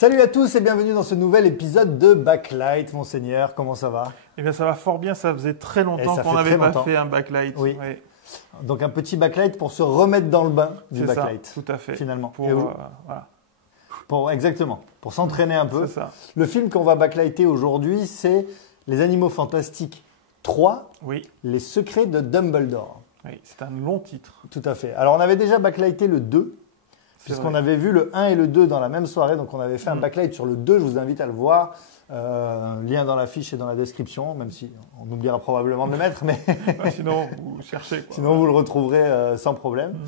Salut à tous et bienvenue dans ce nouvel épisode de Backlight, monseigneur. Comment ça va? Eh bien, ça va fort bien. Ça faisait très longtemps qu'on n'avait pas fait un backlight. Oui. Ouais. Donc un petit backlight pour se remettre dans le bain du backlight. Ça, tout à fait. Finalement. Voilà. Exactement. Pour s'entraîner un peu. C'est ça. Le film qu'on va backlighter aujourd'hui, c'est Les Animaux Fantastiques 3, oui. Les Secrets de Dumbledore. Oui, c'est un long titre. Tout à fait. Alors on avait déjà backlighté le 2. Puisqu'on avait vu le 1 et le 2 dans la même soirée, donc on avait fait un backlight sur le 2, je vous invite à le voir. Lien dans la fiche et dans la description, même si on oubliera probablement de le mettre. Mais sinon, vous cherchez. Quoi. Sinon, vous le retrouverez sans problème.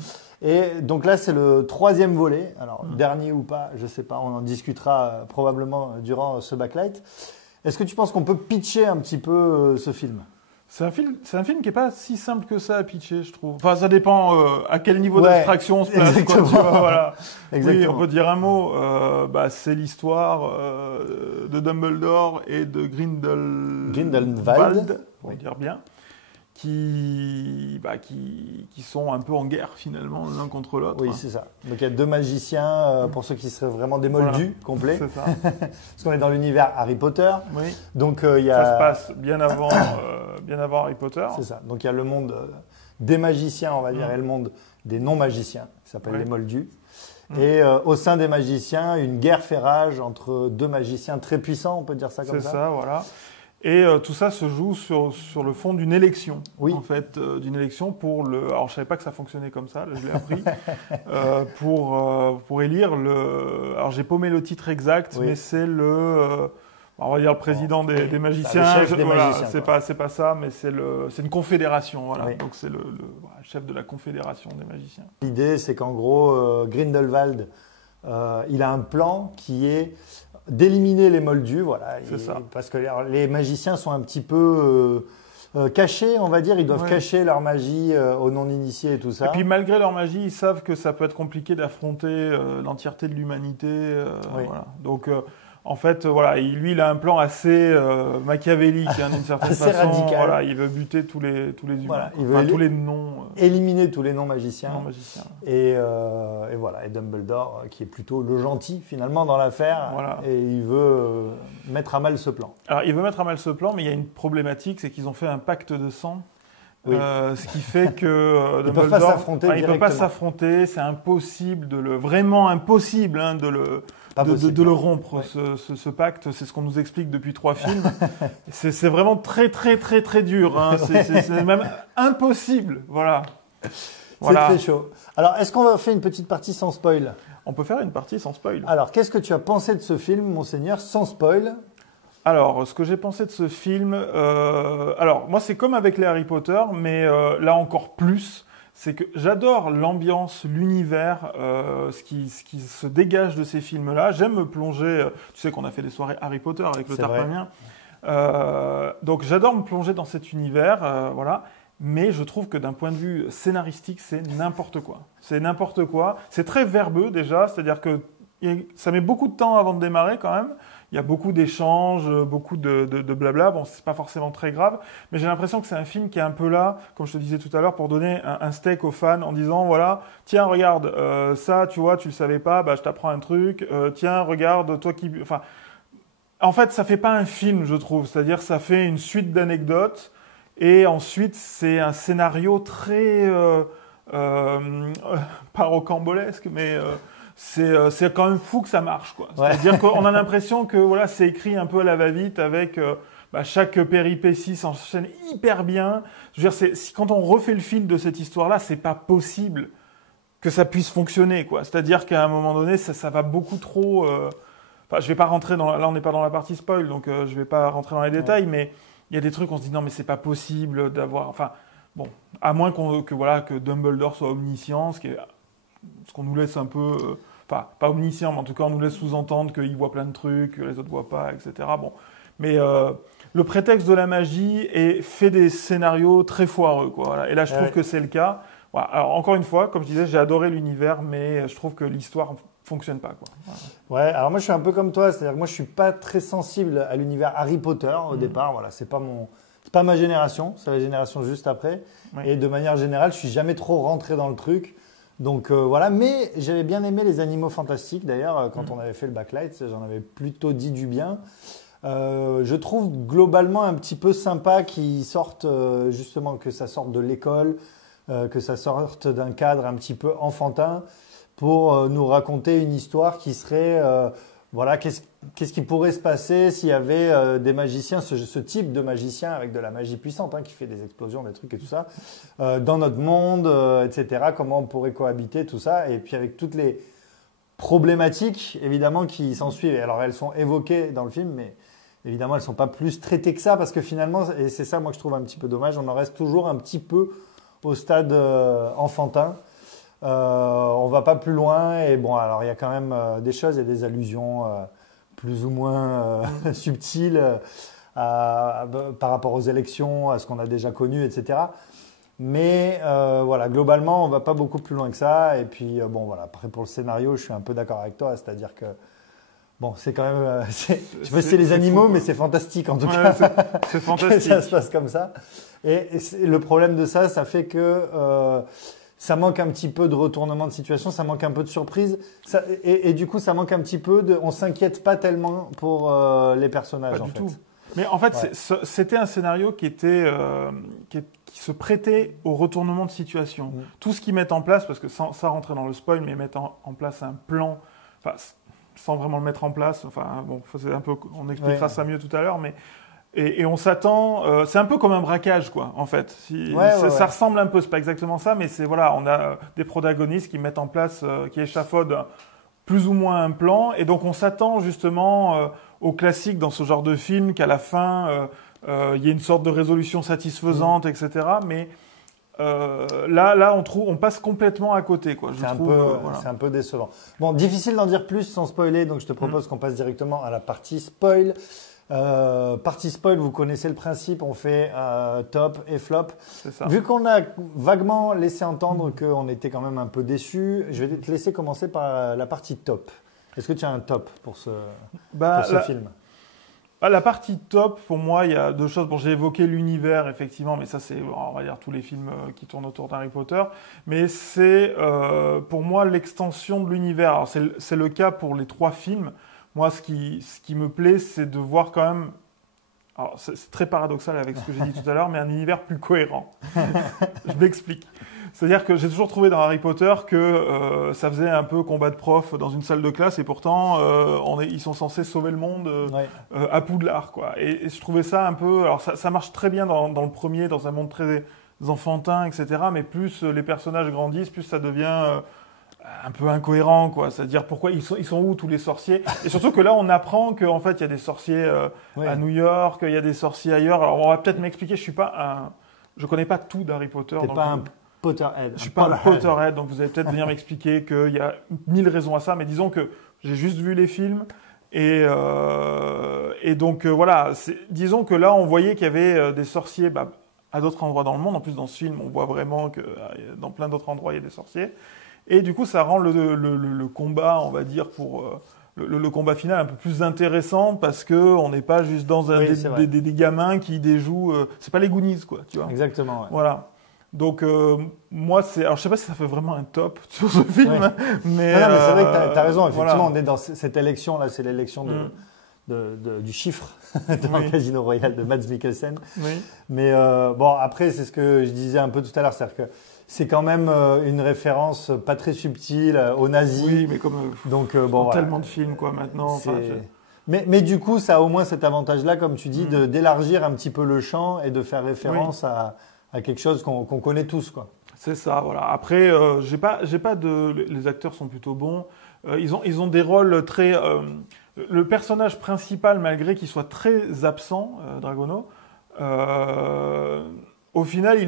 Et donc là, c'est le 3e volet. Alors, dernier ou pas, je ne sais pas, on en discutera probablement durant ce backlight. Est-ce que tu penses qu'on peut pitcher un petit peu ce film ? C'est un film qui n'est pas si simple que ça à pitcher, je trouve. Enfin, ça dépend à quel niveau d'abstraction on se place. Exactement. Quoi, voilà. Exactement. Oui, on peut dire un mot. C'est l'histoire de Dumbledore et de Grindelwald, on va dire bien, qui sont un peu en guerre finalement l'un contre l'autre. Oui, c'est ça. Donc il y a deux magiciens, pour ceux qui seraient vraiment des moldus complets. C'est ça. Parce qu'on est dans l'univers Harry Potter. Oui. Donc ça se passe bien avant Harry Potter. C'est ça. Donc il y a le monde des magiciens, on va dire, et le monde des non-magiciens, qui s'appelle les moldus. Et au sein des magiciens, une guerre fait rage entre deux magiciens très puissants, on peut dire ça comme ça. C'est ça, voilà. Et tout ça se joue sur le fond d'une élection, en fait, d'une élection pour le. Alors je savais pas que ça fonctionnait comme ça, là, je l'ai appris. Pour élire le. Alors j'ai paumé le titre exact, mais c'est le. On va dire le président des magiciens. Le chef des magiciens. C'est pas ça, mais c'est une confédération, voilà. Oui. Donc c'est le chef de la confédération des magiciens. L'idée, c'est qu'en gros, Grindelwald, il a un plan qui est d'éliminer les moldus, voilà. C'est ça. Parce que les magiciens sont un petit peu cachés, on va dire. Ils doivent cacher leur magie aux non-initiés et tout ça. Et puis malgré leur magie, ils savent que ça peut être compliqué d'affronter l'entièreté de l'humanité. Voilà. Donc en fait, voilà, lui, il a un plan assez machiavélique d'une certaine assez façon. radical. Voilà, il veut buter tous les humains, voilà, tous les non. Éliminer tous les non-magiciens. Et voilà, et Dumbledore, qui est plutôt le gentil finalement dans l'affaire, voilà. Et il veut mettre à mal ce plan. Alors, il veut mettre à mal ce plan, mais il y a une problématique, c'est qu'ils ont fait un pacte de sang. Ce qui fait que ils peuvent pas s'affronter. Ils peuvent pas s'affronter. C'est impossible vraiment impossible de le rompre ce pacte. C'est ce qu'on nous explique depuis 3 films. c'est vraiment très très très très dur. C'est même impossible. Voilà. C'est très chaud. Alors, est-ce qu'on va faire une petite partie sans spoil ? On peut faire une partie sans spoil. Alors, qu'est-ce que tu as pensé de ce film, monseigneur, sans spoil ? Alors, ce que j'ai pensé de ce film, alors moi c'est comme avec les Harry Potter, mais là encore plus, c'est que j'adore l'ambiance, l'univers, ce qui se dégage de ces films-là. J'aime me plonger, tu sais qu'on a fait des soirées Harry Potter avec le Tartamien, donc j'adore me plonger dans cet univers, voilà. Mais je trouve que d'un point de vue scénaristique, c'est n'importe quoi. C'est n'importe quoi. C'est très verbeux déjà, c'est-à-dire que ça met beaucoup de temps avant de démarrer quand même. Il y a beaucoup d'échanges, beaucoup de blabla. Bon, c'est pas forcément très grave, mais j'ai l'impression que c'est un film qui est un peu là, comme je te disais tout à l'heure, pour donner un steak aux fans en disant, voilà, tiens, regarde, ça, tu vois, tu le savais pas, bah, je t'apprends un truc. Tiens, regarde, toi qui... Enfin, en fait, ça fait pas un film, je trouve. C'est-à-dire, ça fait une suite d'anecdotes et ensuite, c'est un scénario très... pas rocambolesque, mais... c'est quand même fou que ça marche, quoi. C'est-à-dire qu'on a l'impression que voilà, c'est écrit un peu à la va-vite avec chaque péripétie s'enchaîne hyper bien. Je veux dire, quand on refait le film de cette histoire-là, c'est pas possible que ça puisse fonctionner, quoi. C'est-à-dire qu'à un moment donné, ça va beaucoup trop. Enfin, je vais pas rentrer là, on n'est pas dans la partie spoil, donc je vais pas rentrer dans les détails, mais il y a des trucs, on se dit non, mais c'est pas possible d'avoir. Enfin, bon, à moins que Dumbledore soit omniscient, ce qu'on nous laisse un peu, pas omniscient, mais en tout cas on nous laisse sous-entendre qu'il voit plein de trucs, que les autres voient pas, etc. Bon, mais le prétexte de la magie fait des scénarios très foireux, quoi. Voilà. Et là, je trouve que c'est le cas. Voilà. Alors encore une fois, comme je disais, j'ai adoré l'univers, mais je trouve que l'histoire fonctionne pas, quoi. Voilà. Ouais, alors moi je suis un peu comme toi, c'est-à-dire que moi je suis pas très sensible à l'univers Harry Potter au départ. Voilà, c'est pas ma génération, c'est la génération juste après. Oui. Et de manière générale, je suis jamais trop rentré dans le truc. Donc voilà, mais j'avais bien aimé les animaux fantastiques d'ailleurs quand on avait fait le backlight, j'en avais plutôt dit du bien. Je trouve globalement un petit peu sympa qu'ils sortent justement, que ça sorte de l'école, que ça sorte d'un cadre un petit peu enfantin pour nous raconter une histoire qui serait voilà, qu'est-ce qui pourrait se passer s'il y avait des magiciens, ce type de magicien avec de la magie puissante qui fait des explosions, des trucs et tout ça, dans notre monde, etc. Comment on pourrait cohabiter, tout ça. Et puis avec toutes les problématiques, évidemment, qui s'en suivent. Alors elles sont évoquées dans le film, mais évidemment, elles ne sont pas plus traitées que ça parce que finalement, et c'est ça moi que je trouve un petit peu dommage, on en reste toujours un petit peu au stade enfantin. On va pas plus loin et bon, alors il y a quand même des choses et des allusions plus ou moins subtiles par rapport aux élections, à ce qu'on a déjà connu, etc. Mais voilà, globalement, on va pas beaucoup plus loin que ça. Et puis bon, voilà. Après pour le scénario, je suis un peu d'accord avec toi, c'est-à-dire que bon, c'est quand même, je sais pas si c'est les animaux, mais c'est fantastique en tout cas. C'est fantastique. Ça se passe comme ça. Et le problème de ça, ça fait que ça manque un petit peu de retournement de situation, ça manque un peu de surprise, et du coup, ça manque un petit peu de. On s'inquiète pas tellement pour les personnages pas en du fait. tout. Mais en fait, Ouais. c'était un scénario qui était qui se prêtait au retournement de situation. Tout ce qu'ils mettent en place, parce que sans rentrer dans le spoil, mais ils mettent en place un plan, enfin, sans vraiment le mettre en place. Enfin, bon, c'est un peu, on expliquera ça mieux tout à l'heure, mais et on s'attend. C'est un peu comme un braquage, quoi, en fait. Ça ressemble un peu, c'est pas exactement ça, mais c'est voilà, on a des protagonistes qui mettent en place, qui échafaudent plus ou moins un plan, et donc on s'attend justement au classique dans ce genre de film qu'à la fin il y ait une sorte de résolution satisfaisante, etc. Mais là, on passe complètement à côté, quoi. C'est un peu décevant. Bon, difficile d'en dire plus sans spoiler, donc je te propose qu'on passe directement à la partie spoil. Partie spoil, vous connaissez le principe, on fait top et flop. C'est ça. Vu qu'on a vaguement laissé entendre qu'on était quand même un peu déçus, je vais te laisser commencer par la partie top. Est-ce que tu as un top pour ce film? La partie top, pour moi, il y a deux choses. Bon, j'ai évoqué l'univers, effectivement, mais ça, c'est, on va dire, tous les films qui tournent autour d'Harry Potter. Mais c'est, pour moi, l'extension de l'univers. Alors, c'est le cas pour les 3 films. Moi, ce qui me plaît, c'est de voir quand même. Alors, c'est très paradoxal avec ce que j'ai dit tout à l'heure, mais un univers plus cohérent. Je m'explique. C'est-à-dire que j'ai toujours trouvé dans Harry Potter que ça faisait un peu combat de prof dans une salle de classe, et pourtant ils sont censés sauver le monde à Poudlard, quoi. Et je trouvais ça un peu. Alors ça marche très bien dans le premier, dans un monde très enfantin, etc. Mais plus les personnages grandissent, plus ça devient un peu incohérent, quoi. C'est-à-dire pourquoi ils sont où tous les sorciers? Et surtout que là on apprend qu'en fait il y a des sorciers à New York, il y a des sorciers ailleurs. Alors on va peut-être m'expliquer. Je connais pas tout d'Harry Potter. T'es pas un Potterhead. Je suis pas un Potterhead, donc vous allez peut-être venir m'expliquer qu'il y a 1000 raisons à ça, mais disons que j'ai juste vu les films et donc voilà. Disons que là on voyait qu'il y avait des sorciers à d'autres endroits dans le monde. En plus dans ce film on voit vraiment que dans plein d'autres endroits il y a des sorciers. Et du coup, ça rend le combat, on va dire, pour le combat final un peu plus intéressant parce que on n'est pas juste dans des gamins qui déjouent. C'est pas les Goonies, quoi, tu vois. Exactement. Ouais. Voilà. Donc moi, alors je sais pas si ça fait vraiment un top sur ce film, mais non, mais c'est vrai que t'as raison. Effectivement, voilà. on est dans cette élection là, c'est l'élection du chiffre dans le Casino Royale de Mads Mikkelsen. Oui. Mais bon, après, c'est ce que je disais un peu tout à l'heure, c'est-à-dire que c'est quand même une référence pas très subtile aux nazis. Oui, mais comme donc bon, voilà. Tellement de films quoi maintenant. Mais du coup, ça a au moins cet avantage-là, comme tu dis, d'élargir un petit peu le champ et de faire référence à quelque chose qu'on connaît tous, quoi. C'est ça, voilà. Après, les acteurs sont plutôt bons. Ils ont des rôles très. Le personnage principal, malgré qu'il soit très absent, Dragono. Au final,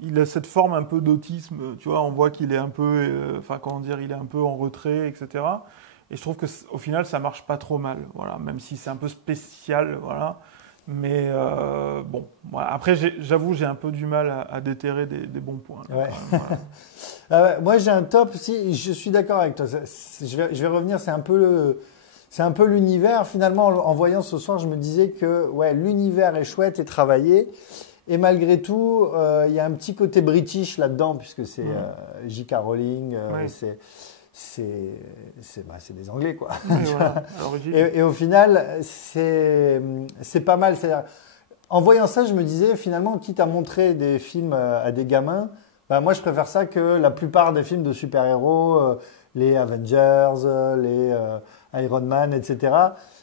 il a cette forme un peu d'autisme, tu vois. On voit qu'il est un peu, il est un peu en retrait, etc. Et je trouve que au final, ça marche pas trop mal, voilà. Même si c'est un peu spécial, voilà. Mais bon, voilà. Après, j'avoue, j'ai un peu du mal à déterrer des bons points. Là, quand même, voilà. Moi, j'ai un top. Si, je suis d'accord avec toi. Je vais revenir. C'est un peu l'univers. Finalement, en voyant ce soir, je me disais que l'univers est chouette et travaillé. Et malgré tout, il y a un petit côté british là-dedans, puisque c'est J.K. Rowling, c'est des Anglais, quoi. Voilà, à l'origine. Et au final, c'est pas mal. C'est-à-dire, en voyant ça, je me disais, finalement, quitte à montrer des films à des gamins, moi, je préfère ça que la plupart des films de super-héros, les Avengers, les Iron Man, etc.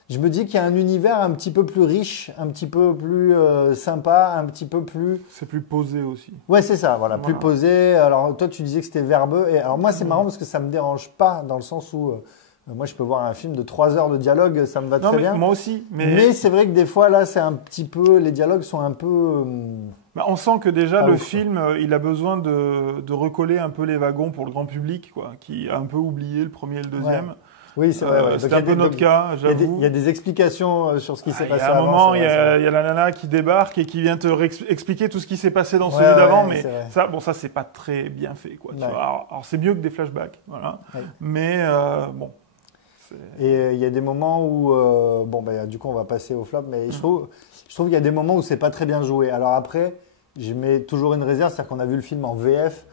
Je me dis qu'il y a un univers un petit peu plus riche, un petit peu plus sympa, un petit peu plus... C'est plus posé aussi. Ouais, c'est ça, voilà, plus posé. Alors, toi, tu disais que c'était verbeux. Et alors, moi, c'est marrant parce que ça me dérange pas dans le sens où... moi, je peux voir un film de 3 heures de dialogue, ça me va très bien. Moi aussi. Mais c'est vrai que des fois, là, c'est un petit peu... Les dialogues sont un peu... on sent que déjà, le film, il a besoin de recoller un peu les wagons pour le grand public, quoi, qui a un peu oublié le premier et le deuxième. Ouais. Oui, c'est vrai. C'est un peu notre cas, j'avoue. Il y a des explications sur ce qui s'est passé avant. À un moment, il y a la nana qui débarque et qui vient te expliquer tout ce qui s'est passé dans celui d'avant, mais ça, c'est pas très bien fait, quoi. Tu vois. Alors, c'est mieux que des flashbacks, voilà. Ouais. Mais bon. Et il y a des moments où, du coup, on va passer au flop, mais je trouve qu'il y a des moments où c'est pas très bien joué. Alors après, je mets toujours une réserve, c'est-à-dire qu'on a vu le film en VF,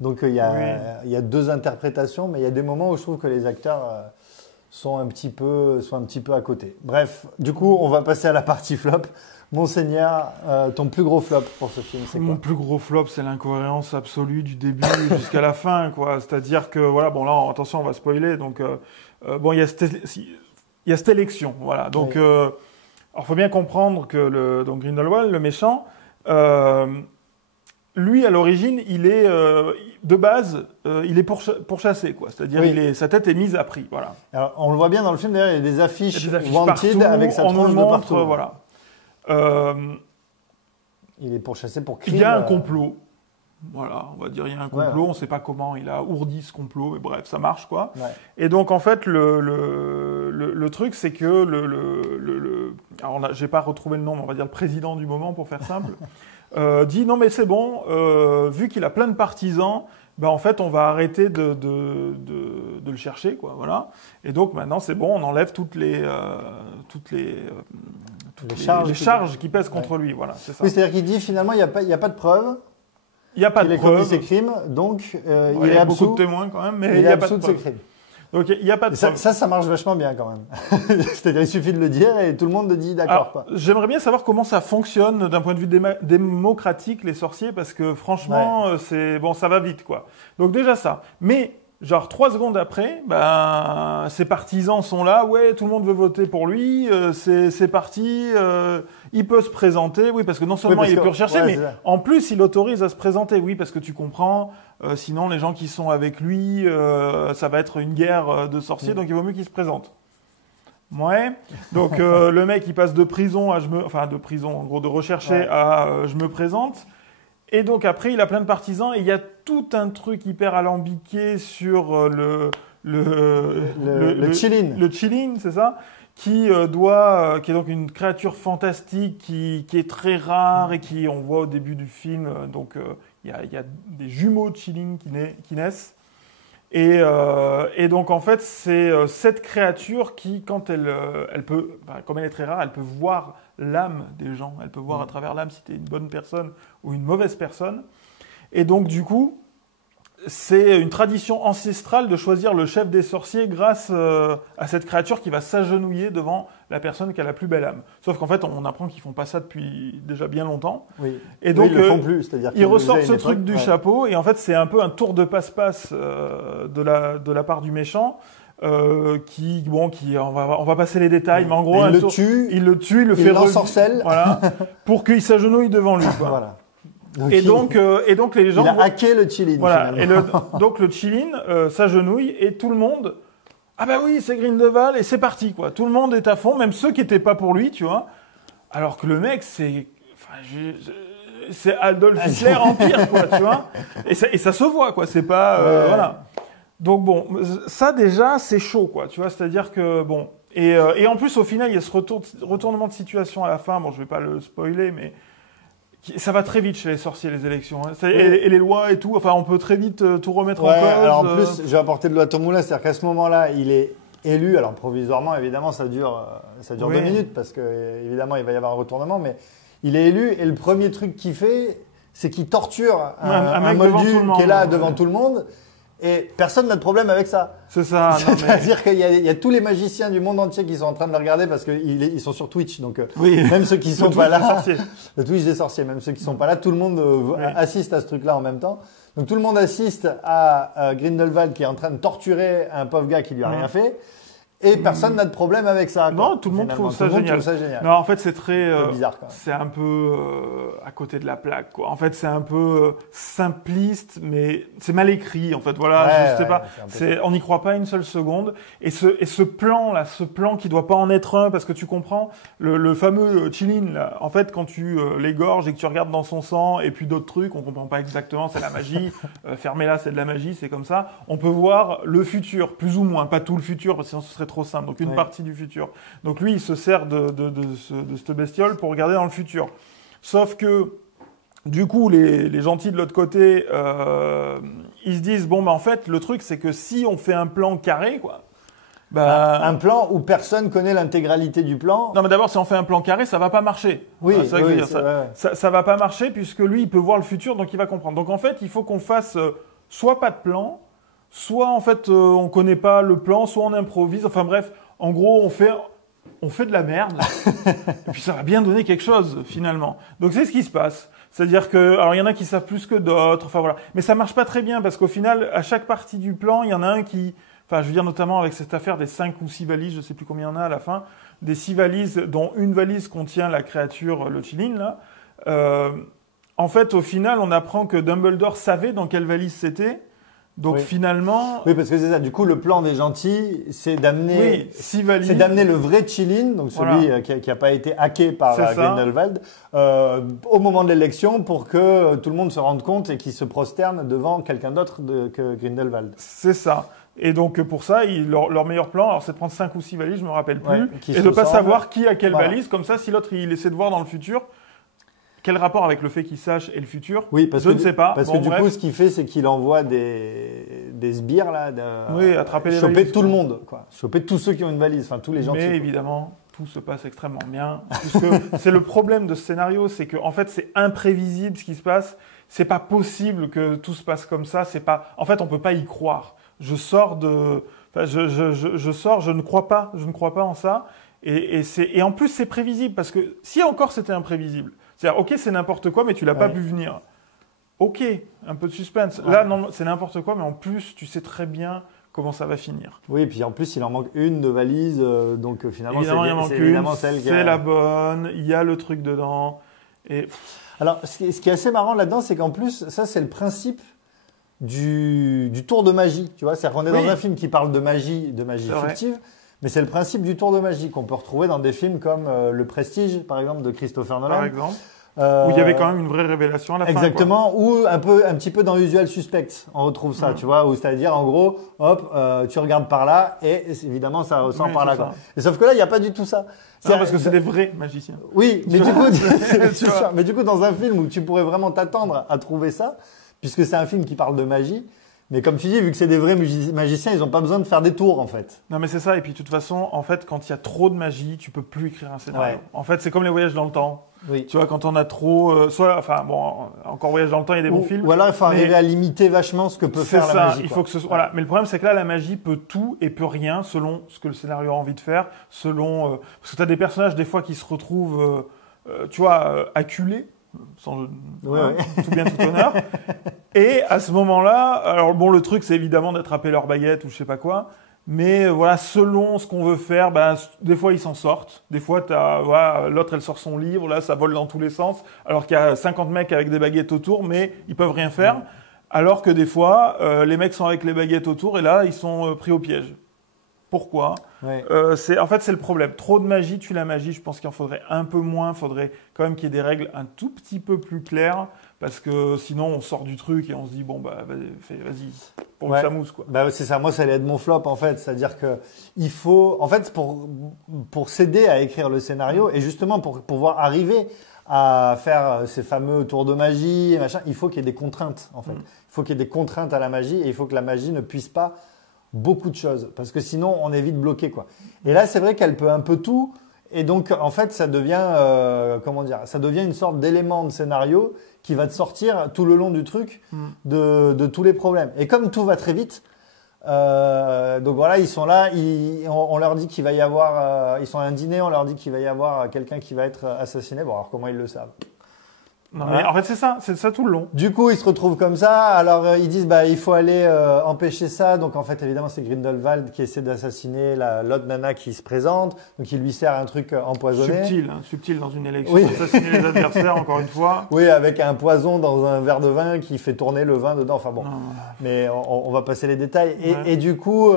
donc il y a 2 interprétations, mais il y a des moments où je trouve que les acteurs sont un petit peu à côté. Bref, du coup, on va passer à la partie flop. Monseigneur, ton plus gros flop pour ce film, c'est quoi? Mon plus gros flop, c'est l'incohérence absolue du début jusqu'à la fin, quoi. C'est-à-dire que, voilà, bon, là, attention, on va spoiler. Donc, il y a cette élection, voilà. Donc, alors, faut bien comprendre que donc Grindelwald, le méchant, lui, à l'origine, il est de base, il est pourchassé, quoi. C'est-à-dire, sa tête est mise à prix, voilà. Alors, on le voit bien dans le film. D'ailleurs, il y a des affiches Wanted partout, avec sa tronche de partout. Voilà. Il est pourchassé pour crime. Il y a un complot. Voilà, on va dire il y a un complot. On ne sait pas comment il a ourdi ce complot, mais bref, ça marche, quoi. Ouais. Et donc, en fait, le truc, c'est que alors, j'ai pas retrouvé le nom, mais on va dire le président du moment, pour faire simple. Dit non mais c'est bon, vu qu'il a plein de partisans, en fait on va arrêter de le chercher, quoi, voilà. Et donc maintenant c'est bon, on enlève toutes les charges qui pèsent contre lui, voilà, c'est ça. Oui, c'est-à-dire qu'il dit finalement il y a pas de preuves. Il n'y a pas de preuves. Il a commis ses crimes, donc il est absous. Beaucoup de témoins quand même, mais il est absous de ses crimes. Donc il n'y a pas de preuves. Ça marche vachement bien quand même. C'est-à-dire il suffit de le dire et tout le monde dit d'accord, quoi. J'aimerais bien savoir comment ça fonctionne d'un point de vue démocratique, les sorciers, parce que franchement, ça va vite, quoi. Donc déjà ça. Mais genre 3 secondes après, ses partisans sont là, tout le monde veut voter pour lui, c'est parti, il peut se présenter, parce que non seulement il est plus recherché, mais en plus il autorise à se présenter, parce que tu comprends, sinon les gens qui sont avec lui, ça va être une guerre de sorciers, donc il vaut mieux qu'il se présente. Ouais. Donc le mec il passe de prison à de recherché à je me présente. Et donc après, il a plein de partisans et il y a tout un truc hyper alambiqué sur le Qilin. Le Qilin, c'est ça, qui est donc une créature fantastique qui est très rare et qui, on voit au début du film, donc il y a des jumeaux de Qilin qui naissent. Et donc en fait, c'est cette créature qui, quand elle peut, comme elle est très rare, elle peut voir l'âme des gens. Elle peut voir à travers l'âme si tu es une bonne personne ou une mauvaise personne. Et donc du coup, c'est une tradition ancestrale de choisir le chef des sorciers grâce à cette créature qui va s'agenouiller devant la personne qui a la plus belle âme. Sauf qu'en fait, on apprend qu'ils font pas ça depuis déjà bien longtemps. Oui. Et donc, ils le font plus, c'est-à-dire ils ressortent ce truc du chapeau. Et en fait, c'est un peu un tour de passe-passe de la part du méchant. On va passer les détails, mais en gros, il le tue, il le fait l'ensorcelle, voilà, pour qu'il s'agenouille devant lui, quoi. Voilà. Donc les gens il a hacké le Qilin. Voilà. Donc le Qilin s'agenouille et tout le monde. Ah bah oui, c'est Grindelwald et c'est parti, quoi. Tout le monde est à fond, même ceux qui étaient pas pour lui, tu vois. Alors que le mec, c'est Adolf Hitler en pire, quoi, tu vois. Et ça se voit, quoi. C'est pas voilà. Donc bon, ça déjà c'est chaud, quoi. Tu vois, c'est-à-dire que bon. Et en plus au final il y a ce retournement de situation à la fin. Bon, je vais pas le spoiler, mais ça va très vite chez les sorciers, les élections. Hein. Et les lois et tout. Enfin, on peut très vite tout remettre en cause. Alors en plus, je vais apporter de l'eau à ton moulin. C'est-à-dire qu'à ce moment-là, il est élu. Alors provisoirement, évidemment, ça dure 2 minutes parce que évidemment, il va y avoir un retournement. Mais il est élu et le premier truc qu'il fait, c'est qu'il torture un mec moldu qui est là ouais. devant tout le monde. Et personne n'a de problème avec ça. C'est ça. C'est-à-dire qu'il y a tous les magiciens du monde entier qui sont en train de le regarder parce qu'ils sont sur Twitch. Donc, même ceux qui sont pas là, le Twitch des sorciers, même ceux qui sont pas là, tout le monde assiste à ce truc-là en même temps. Donc, tout le monde assiste à Grindelwald qui est en train de torturer un pauvre gars qui lui a rien fait. Et personne n'a de problème avec ça. Non, tout le monde trouve ça génial. Non, en fait, c'est très bizarre. Quand même. C'est un peu à côté de la plaque, quoi. En fait, c'est un peu simpliste, mais c'est mal écrit. En fait, voilà, je sais pas. On n'y croit pas une seule seconde. Et ce plan là, ce plan qui doit pas en être un, parce que tu comprends le fameux Chilin là. En fait, quand tu l'égorges et que tu regardes dans son sang et puis d'autres trucs, on comprend pas exactement. C'est la magie. Fermez-la, c'est de la magie, c'est comme ça. On peut voir le futur, plus ou moins, pas tout le futur, parce que sinon ce serait trop simple. Donc une partie du futur. Donc lui, il se sert de cette bestiole pour regarder dans le futur. Sauf que du coup, les gentils de l'autre côté, ils se disent bon, bah en fait, le truc, c'est que si on fait un plan carré, quoi. Un plan où personne connaît l'intégralité du plan. Non, mais d'abord, si on fait un plan carré, ça va pas marcher. Oui, c'est ça que je veux dire. Ça va pas marcher puisque lui, il peut voir le futur, donc il va comprendre. Donc en fait, il faut qu'on fasse soit pas de plan, soit en fait on connaît pas le plan, soit on improvise. Enfin bref, en gros, on fait de la merde. Et puis ça va bien donner quelque chose finalement. Donc c'est ce qui se passe. C'est-à-dire que, alors il y en a qui savent plus que d'autres. Enfin voilà, mais ça marche pas très bien parce qu'au final, à chaque partie du plan, il y en a un qui, enfin je veux dire notamment avec cette affaire des 5 ou 6 valises, je sais plus combien il y en a à la fin, des 6 valises dont une valise contient la créature, le Chilin là. En fait, au final, on apprend que Dumbledore savait dans quelle valise c'était. Donc finalement, oui, parce que c'est ça. Du coup, le plan des gentils, c'est d'amener, c'est d'amener le vrai Chilin, donc celui qui a pas été hacké par Grindelwald, au moment de l'élection, pour que tout le monde se rende compte et qu'il se prosterne devant quelqu'un d'autre que Grindelwald. C'est ça. Et donc pour ça, leur meilleur plan, alors c'est de prendre 5 ou 6 valises, je me rappelle plus, et de pas savoir qui a quelle valise. Comme ça, si l'autre il essaie de voir dans le futur. Quel rapport avec le fait qu'il sache et le futur? Oui, je ne sais pas. Parce que du coup, ce qu'il fait, c'est qu'il envoie des sbires là, attraper les choper valises, tout le monde, quoi. Choper tous ceux qui ont une valise, enfin tous les gens. Mais évidemment, tout se passe extrêmement bien, puisque c'est le problème de ce scénario, c'est que en fait, c'est imprévisible ce qui se passe. C'est pas possible que tout se passe comme ça. C'est pas. En fait, on peut pas y croire. Je sors, je ne crois pas en ça. Et en plus, c'est prévisible parce que si encore c'était imprévisible. C'est-à-dire, ok, c'est n'importe quoi, mais tu l'as pas vu venir. Ok, un peu de suspense. Là, non, c'est n'importe quoi, mais en plus, tu sais très bien comment ça va finir. Oui, et puis en plus, il en manque une de valise, donc finalement, c'est évidemment celle qui est la bonne. Il y a le truc dedans. Et alors, ce qui est assez marrant là-dedans, c'est qu'en plus, ça, c'est le principe du tour de magie. Tu vois, c'est-à-dire qu'on est dans un film qui parle de magie fictive. Mais c'est le principe du tour de magie qu'on peut retrouver dans des films comme Le Prestige, par exemple, de Christopher Nolan. Par exemple. Où il y avait quand même une vraie révélation à la fin. Exactement. Ou un petit peu dans Usual Suspect, on retrouve ça, tu vois, où c'est-à-dire, en gros, hop, tu regardes par là et évidemment, ça ressort par là. Quoi. Et sauf que là, il n'y a pas du tout ça. Non, parce que c'est des vrais magiciens. Oui, mais du coup, mais du coup, dans un film où tu pourrais vraiment t'attendre à trouver ça, puisque c'est un film qui parle de magie. Mais comme tu dis, vu que c'est des vrais magiciens, ils n'ont pas besoin de faire des tours, en fait. Non, mais c'est ça. Et puis, de toute façon, en fait, quand il y a trop de magie, tu peux plus écrire un scénario. En fait, c'est comme les voyages dans le temps. Oui. Tu vois, quand on a trop, encore voyage dans le temps, il y a des bons films. Ou alors, il faut arriver à limiter vachement ce que peut faire la magie. Il faut que voilà. Mais le problème, c'est que là, la magie peut tout et peut rien selon ce que le scénario a envie de faire, selon, parce que tu as des personnages, des fois, qui se retrouvent, tu vois, acculés. Sans tout bien tout honneur. Et à ce moment-là, alors bon, le truc c'est évidemment d'attraper leur baguette ou je sais pas quoi, mais voilà, selon ce qu'on veut faire, des fois ils s'en sortent, des fois l'autre elle sort son livre, là ça vole dans tous les sens, alors qu'il y a 50 mecs avec des baguettes autour, mais ils peuvent rien faire, alors que des fois les mecs sont avec les baguettes autour et là ils sont pris au piège. Pourquoi ? En fait, c'est le problème. Trop de magie tue la magie. Je pense qu'il en faudrait un peu moins. Il faudrait quand même qu'il y ait des règles un tout petit peu plus claires. Parce que sinon, on sort du truc et on se dit, bon, vas-y, pour que ça mousse, quoi. C'est ça. Moi, ça allait être mon flop, en fait. C'est-à-dire que il faut, en fait, pour s'aider à écrire le scénario et justement pour pouvoir arriver à faire ces fameux tours de magie, machin, il faut qu'il y ait des contraintes, en fait. Il faut qu'il y ait des contraintes à la magie et il faut que la magie ne puisse pas beaucoup de choses parce que sinon on est vite bloqué, quoi. Et là c'est vrai qu'elle peut un peu tout Et donc, en fait, ça devient, ça devient une sorte d'élément de scénario qui va te sortir tout le long du truc de tous les problèmes. Et comme tout va très vite, donc voilà, ils sont là, on leur dit qu'il va y avoir, ils sont à un dîner, on leur dit qu'il va y avoir quelqu'un qui va être assassiné. Bon, alors comment ils le savent? Non, mais en fait, c'est ça tout le long. Du coup, ils se retrouvent comme ça. Alors, ils disent, il faut aller empêcher ça. Donc, en fait, évidemment, c'est Grindelwald qui essaie d'assassiner l'autre nana qui se présente. Donc, il lui sert un truc empoisonné. Subtil dans une élection. Oui. Assassiner les adversaires, encore une fois. Oui, avec un poison dans un verre de vin qui fait tourner le vin dedans. Enfin bon, mais on va passer les détails. Et du coup,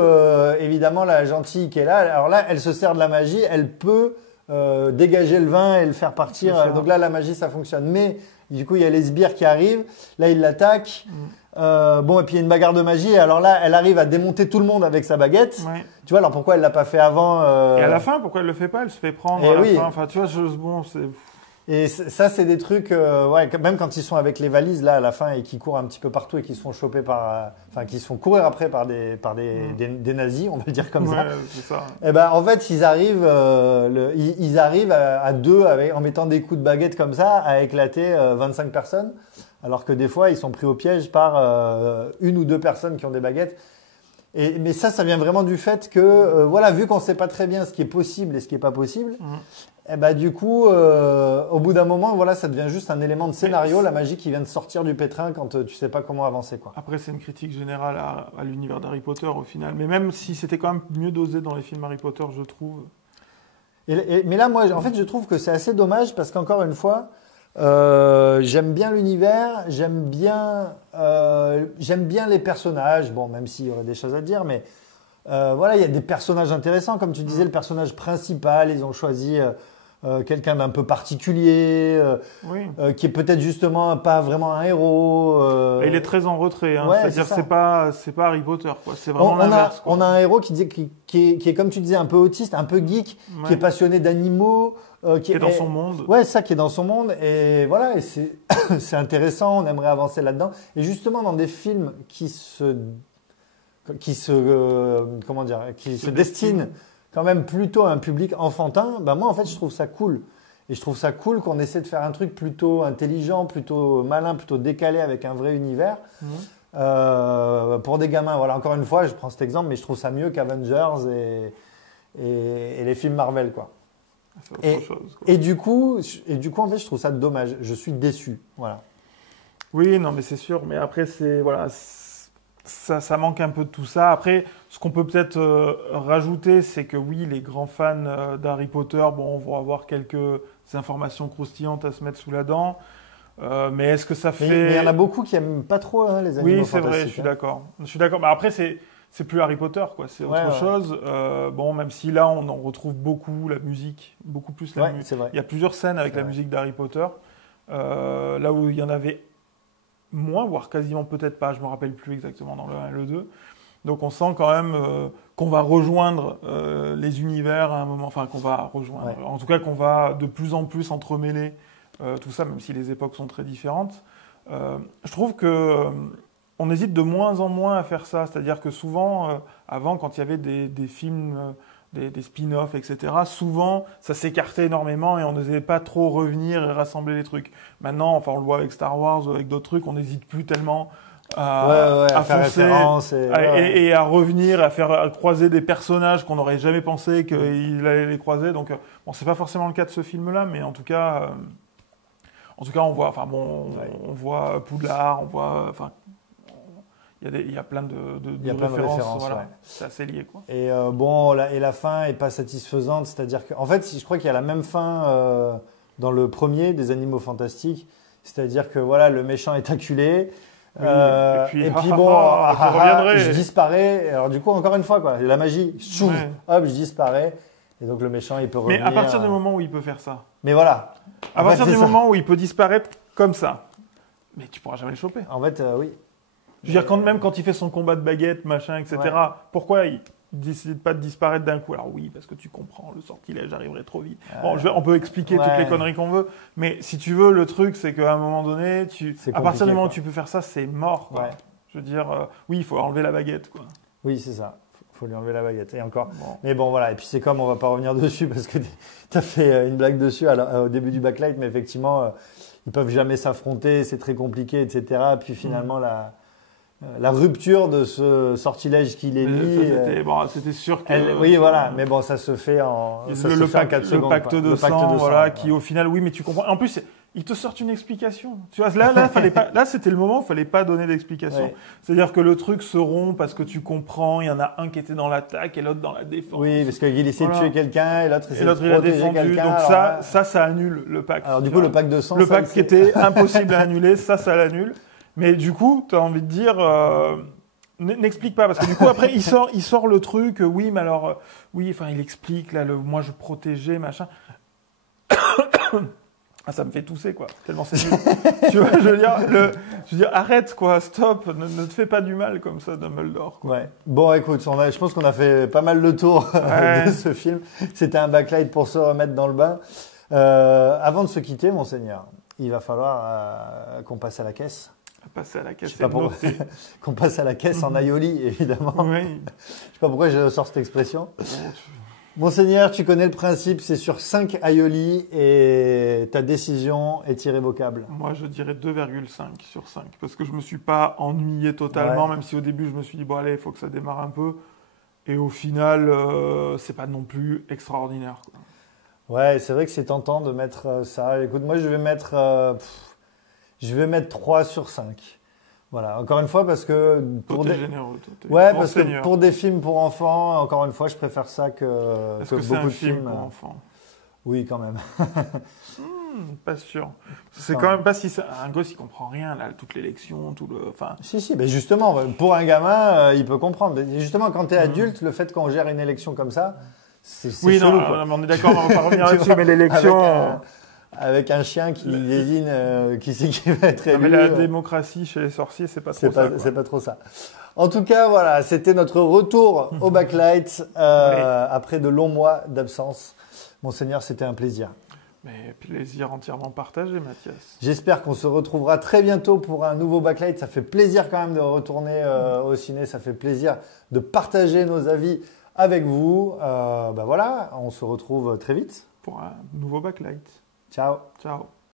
évidemment, la gentille qui est là, alors là, elle se sert de la magie. Elle peut dégager le vin et le faire partir. Donc là, la magie, ça fonctionne. Mais du coup, il y a les sbires qui arrivent. Là, ils l'attaquent. Bon, et puis il y a une bagarre de magie. Et alors là, elle arrive à démonter tout le monde avec sa baguette. Ouais. Tu vois, alors pourquoi elle l'a pas fait avant Et à la fin, pourquoi elle le fait pas? Elle se fait prendre à la fin. Enfin, tu vois, bon, c'est... Et ça, c'est des trucs, même quand ils sont avec les valises là à la fin et qu'ils courent un petit peu partout et qu'ils se font choper qu'ils se font courir après par des nazis, on va le dire comme ça. C'est ça. Et ben en fait, ils arrivent à deux en mettant des coups de baguette comme ça à éclater 25 personnes, alors que des fois ils sont pris au piège par une ou deux personnes qui ont des baguettes. Mais ça vient vraiment du fait que voilà, vu qu'on sait pas très bien ce qui est possible et ce qui est pas possible. Et bah du coup, au bout d'un moment, voilà, ça devient juste un élément de scénario, la magie qui vient de sortir du pétrin quand tu sais pas comment avancer, quoi. Après, c'est une critique générale à l'univers d'Harry Potter au final, mais même si c'était quand même mieux dosé dans les films Harry Potter, je trouve. Mais là, moi, en fait, je trouve que c'est assez dommage parce qu'encore une fois, j'aime bien l'univers, j'aime bien les personnages. Bon, même s'il y aurait des choses à dire, mais voilà, il y a des personnages intéressants, comme tu disais, le personnage principal, ils ont choisi quelqu'un d'un peu particulier, qui est peut-être justement pas vraiment un héros. Il est très en retrait, hein. C'est-à-dire que c'est pas Harry Potter, quoi. C'est vraiment l'inverse. On a un héros qui est, comme tu disais, un peu autiste, un peu geek, qui est passionné d'animaux. Qui est dans son monde. Ouais, ça qui est dans son monde. Et voilà, et c'est intéressant, on aimerait avancer là-dedans. Et justement, dans des films qui se destinent quand même plutôt à un public enfantin, moi en fait je trouve ça cool. Et je trouve ça cool qu'on essaie de faire un truc plutôt intelligent, plutôt malin, plutôt décalé avec un vrai univers. Pour des gamins, voilà, encore une fois, je prends cet exemple, mais je trouve ça mieux qu'Avengers et les films Marvel, quoi. Et du coup, en fait, je trouve ça dommage. Je suis déçu, voilà. Oui, non, mais c'est sûr. Mais après, ça manque un peu de tout ça. Après, ce qu'on peut peut-être rajouter, c'est que oui, les grands fans d'Harry Potter, vont avoir quelques informations croustillantes à se mettre sous la dent. Mais est-ce que ça fait... Mais il y en a beaucoup qui n'aiment pas trop les animaux fantastiques. Oui, c'est vrai, je suis d'accord. Mais après, c'est plus Harry Potter, quoi. C'est autre chose. Même si là, on en retrouve beaucoup la musique, beaucoup plus la musique. Il y a plusieurs scènes avec la musique d'Harry Potter. Là où il y en avait moins, voire quasiment peut-être pas, je me rappelle plus exactement dans le 1 et le 2. Donc on sent quand même qu'on va rejoindre les univers à un moment, enfin qu'on va rejoindre, en tout cas qu'on va de plus en plus entremêler tout ça, même si les époques sont très différentes. Je trouve que on hésite de moins en moins à faire ça, c'est-à-dire que souvent, avant, quand il y avait des films, des spin-offs, etc., souvent, ça s'écartait énormément et on n'osait pas trop revenir et rassembler les trucs. Maintenant, enfin, on le voit avec Star Wars ou avec d'autres trucs, on n'hésite plus tellement à faire foncer référence et à revenir, à croiser des personnages qu'on n'aurait jamais pensé qu'il allait les croiser. Donc, c'est pas forcément le cas de ce film-là, mais en tout cas, on voit, on voit Poudlard, on voit, il y a plein de références, voilà. C'est assez lié, quoi. Et la fin est pas satisfaisante, c'est-à-dire que, en fait, je crois qu'il y a la même fin dans le premier des Animaux Fantastiques, c'est-à-dire que voilà, le méchant est acculé. Et puis je disparais. Alors du coup, encore une fois, quoi, la magie, hop, je disparais. Et donc le méchant, il peut revenir. Mais à partir du moment où il peut faire ça. Mais voilà. À partir du moment où il peut disparaître comme ça, mais tu pourras jamais le choper. En fait, oui. Je veux dire, même quand il fait son combat de baguette, machin, etc., pourquoi il décide pas de disparaître d'un coup? Alors oui, parce que tu comprends, le sortilège arriverait trop vite. On peut expliquer toutes les conneries qu'on veut, mais si tu veux, le truc, c'est qu'à un moment donné, à partir du moment où tu peux faire ça, c'est mort, quoi. Je veux dire, oui, il faut enlever la baguette, quoi. Oui, c'est ça. faut lui enlever la baguette. Et encore. Bon. Mais bon, voilà. Et puis c'est comme, on va pas revenir dessus parce que tu as fait une blague dessus au début du backlight, mais effectivement, ils peuvent jamais s'affronter, c'est très compliqué, etc. Puis finalement, la rupture de ce sortilège qu'il est mis. C'était sûr que. Oui, voilà. Mais bon, ça se fait en 4 secondes. Le pacte de sang, voilà, qui au final, oui, mais tu comprends. En plus, ils te sortent une explication. Tu vois, là, fallait pas. Là, c'était le moment où il fallait pas donner d'explication. Ouais. C'est-à-dire que le truc se rompt parce que tu comprends. Il y en a un qui était dans l'attaque et l'autre dans la défense. Oui, parce qu'il essaie de tuer quelqu'un et l'autre essaie de il a protéger défendu. quelqu'un. Donc alors, ça annule le pacte. Alors du coup, le pacte de sang. Le pacte qui était impossible à annuler, ça l'annule. Mais du coup, tu as envie de dire. N'explique pas, parce que du coup, après, il sort le truc, oui, mais alors, oui, enfin, il explique, là, moi, je protégeais, machin. Ah, ça me fait tousser, quoi, tellement c'est nul. Tu vois, je veux dire, arrête, quoi, stop, ne te fais pas du mal comme ça, Dumbledore, quoi. Ouais. Bon, écoute, je pense qu'on a fait pas mal le tour de ce film. C'était un backlight pour se remettre dans le bain. Avant de se quitter, monseigneur, il va falloir qu'on passe à la caisse. Passer à la caisse, qu'on passe à la caisse en aioli, évidemment. Oui. Je sais pas pourquoi je sors cette expression. Monseigneur, tu connais le principe, c'est sur 5 aioli et ta décision est irrévocable. Moi, je dirais 2,5 sur 5 parce que je me suis pas ennuyé totalement, même si au début, je me suis dit, bon, allez, il faut que ça démarre un peu. Et au final, c'est pas non plus extraordinaire, quoi. Ouais, c'est vrai que c'est tentant de mettre ça. Écoute, moi, je vais mettre 3 sur 5. Voilà, encore une fois, parce que généreux, parce que pour des films pour enfants, encore une fois, je préfère ça que beaucoup de films pour enfants. Oui, quand même. Pas sûr. C'est quand même pas si un gosse il comprend rien là, toute l'élection, Si, mais justement, pour un gamin, il peut comprendre. Justement, quand tu es adulte, le fait qu'on gère une élection comme ça, c'est oui, chelou, non, on est d'accord, on va pas revenir là-dessus, mais l'élection. Avec un chien qui désigne qui c'est qui va être élu. Mais la démocratie chez les sorciers, c'est pas trop ça. C'est pas trop ça. En tout cas, voilà, c'était notre retour au backlight après de longs mois d'absence. Monseigneur, c'était un plaisir. Mais plaisir entièrement partagé, Mathias. J'espère qu'on se retrouvera très bientôt pour un nouveau backlight. Ça fait plaisir quand même de retourner au ciné. Ça fait plaisir de partager nos avis avec vous. Voilà, on se retrouve très vite. Pour un nouveau backlight. Ciao. Ciao.